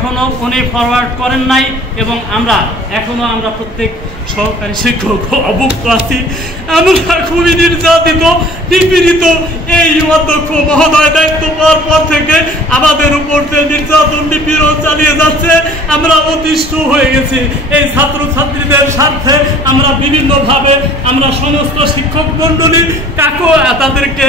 এখনও উনি ফরওয়ার্ড করেন নাই এবং আমরা প্রত্যেক সহকারী শিক্ষক অভুক্ত আছি। আমরা খুবই নির্যাতিত, নিপীড়িত। এই অধ্যক্ষ মহোদয় দায়িত্ব পাওয়ার পর থেকে আমাদের উপর নির্যাতন নিপীড়ন চালিয়ে যাচ্ছে। আমরা অতিষ্ঠ হয়ে গেছি। এই ছাত্রছাত্রীদের স্বার্থে আমরা বিভিন্নভাবে আমরা সমস্ত শিক্ষক মণ্ডলী তাদেরকে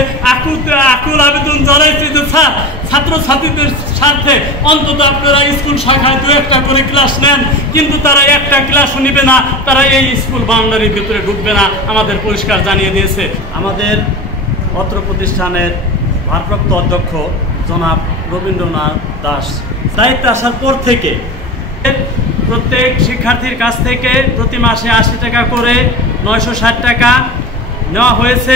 আকুল আবেদন জানাইছি যে স্যার, ছাত্রছাত্রীদের স্বার্থে অন্তত আপনারা স্কুল শাখায় 2-1টা করে ক্লাস নেন, কিন্তু তারা একটা ক্লাসও নেবে না, তারা এই স্কুল বাউন্ডারির ভিতরে ঢুকবে না, আমাদের পরিষ্কার জানিয়ে দিয়েছে। আমাদের অত্র প্রতিষ্ঠানের ভারপ্রাপ্ত অধ্যক্ষ জনাব রবীন্দ্রনাথ দাস দায়িত্বে আসার পর থেকে প্রত্যেক শিক্ষার্থীর কাছ থেকে প্রতি মাসে 80 টাকা করে 960 টাকা নেওয়া হয়েছে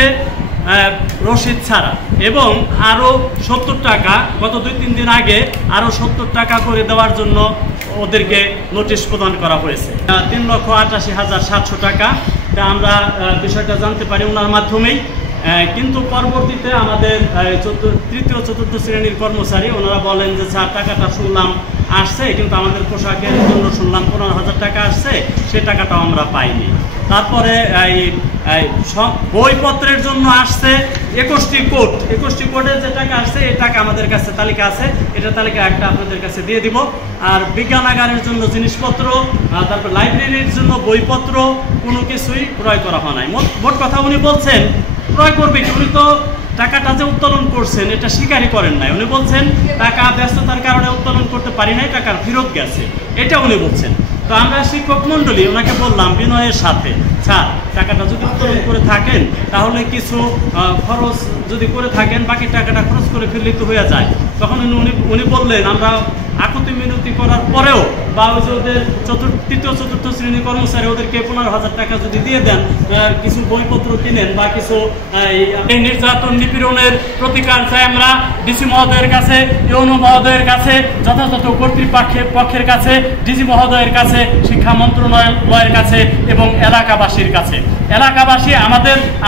রসিদ ছাড়া, এবং আরও 70 টাকা গত 2-3 দিন আগে আরও 70 টাকা করে দেওয়ার জন্য ওদেরকে নোটিশ প্রদান করা হয়েছে। 3,88,700 টাকা আমরা বিষয়টা জানতে পারি ওনার মাধ্যমেই। কিন্তু পরবর্তীতে আমাদের তৃতীয় চতুর্থ শ্রেণীর কর্মচারী ওনারা বলেন যে স্যার, টাকাটা শুনলাম আসছে, কিন্তু আমাদের পোশাকের জন্য শুনলাম 15,000 টাকা আসছে, সে টাকাটাও আমরা পাইনি। তারপরে বইপত্রের জন্য আসছে 21টি কোটের যে টাকা আসছে, এই টাকা আমাদের কাছে তালিকা আছে, এটা তালিকা একটা আপনাদের কাছে দিয়ে দিব। আর বিজ্ঞানাগারের জন্য জিনিসপত্র, তারপর লাইব্রেরির জন্য বইপত্র কোনো কিছুই ক্রয় করা হয় নাই। মোট কথা উনি বলছেন ক্রয় করবে কি, উনি তো টাকাটা যে উত্তোলন করছেন এটা স্বীকারই করেন নাই। উনি বলছেন টাকা ব্যস্ততার কারণে উত্তোলন করতে পারি নাই, টাকা ফেরত গেছে, এটা উনি বলছেন। তো আমরা শিক্ষক মণ্ডলী ওনাকে বললাম বিনয়ের সাথে, স্যার, টাকাটা যদি উত্তোলন করে থাকেন তাহলে কিছু খরচ যদি করে থাকেন, বাকি টাকাটা খরচ করে ফেললেই তো হয়ে যায়। তখন উনি বললেন, আমরা আকুতি মিনতি করার পরেও বা ওই যে ওদের তৃতীয় চতুর্থ শ্রেণীর কর্মচারী ওদেরকে 15,000 টাকা যদি দিয়ে দেন, কিছু বইপত্র কিনেন বা কিছু এই নির্যাতন নিপীড়নের প্রতিকার চাই আমরা ডিসি মহোদয়ের কাছে, ইউনো মহোদয়ের কাছে, যথাযথ কর্তৃপক্ষের কাছে, ডিসি মহোদয়ের কাছে, শিক্ষা মন্ত্রণালয়ের কাছে এবং এলাকাবাসীর কাছে। এলাকাবাসী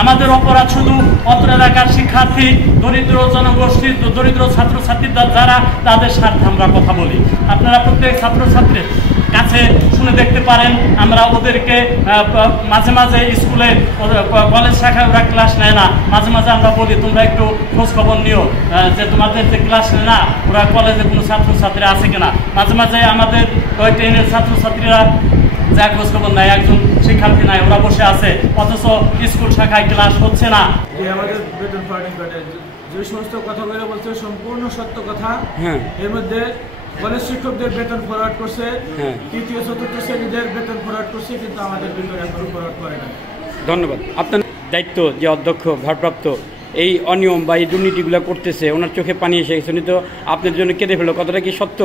আমাদের অপরাধ শুধু অত্র এলাকার শিক্ষার্থী, দরিদ্র জনগোষ্ঠী, দরিদ্র ছাত্রছাত্রী যারা, তাদের স্বার্থে আমরা কথা বলি। আপনারা প্রত্যেক ছাত্রছাত্রীর কাছে শুনে দেখতে পারেন, আমরা ওদেরকে মাঝে মাঝে স্কুলে কলেজ শাখায় ওরা ক্লাস নেয় না, মাঝে মাঝে আমরা বলি তোমরা একটু খোঁজ খবর নিও যে তোমাদের যে ক্লাস নেয় না ওরা কলেজে কোনো ছাত্রছাত্রী আছে কিনা। মাঝে মাঝে আমাদের ওই 10-এর ছাত্রছাত্রীরা যা খোঁজ খবর নেয়, একজন শিক্ষার্থী নাই, ওরা বসে আছে, অথচ স্কুল শাখায় ক্লাস হচ্ছে না। আমাদের বেতন ফান্ডিং করে যে সমস্ত কথাগুলো বলছে সম্পূর্ণ সত্য কথা। এর মধ্যে কলেজ শিক্ষকদের বেতন ফরওয়ার্ড করছে, তৃতীয় চতুর্থ শ্রেণীদের বেতন ফরওয়ার্ড করছে, কিন্তু আমাদের বেতন এখনো ফরওয়ার্ড করে না। ধন্যবাদ। আপনার দায়িত্ব যে অধ্যক্ষ ভারপ্রাপ্ত এই অনিয়ম বা এই দুর্নীতিগুলো করতেছে, ওনার চোখে পানি এসে গেছে, উনি তো আপনার জন্য কেঁদে ফেলো, কতটা কি সত্য?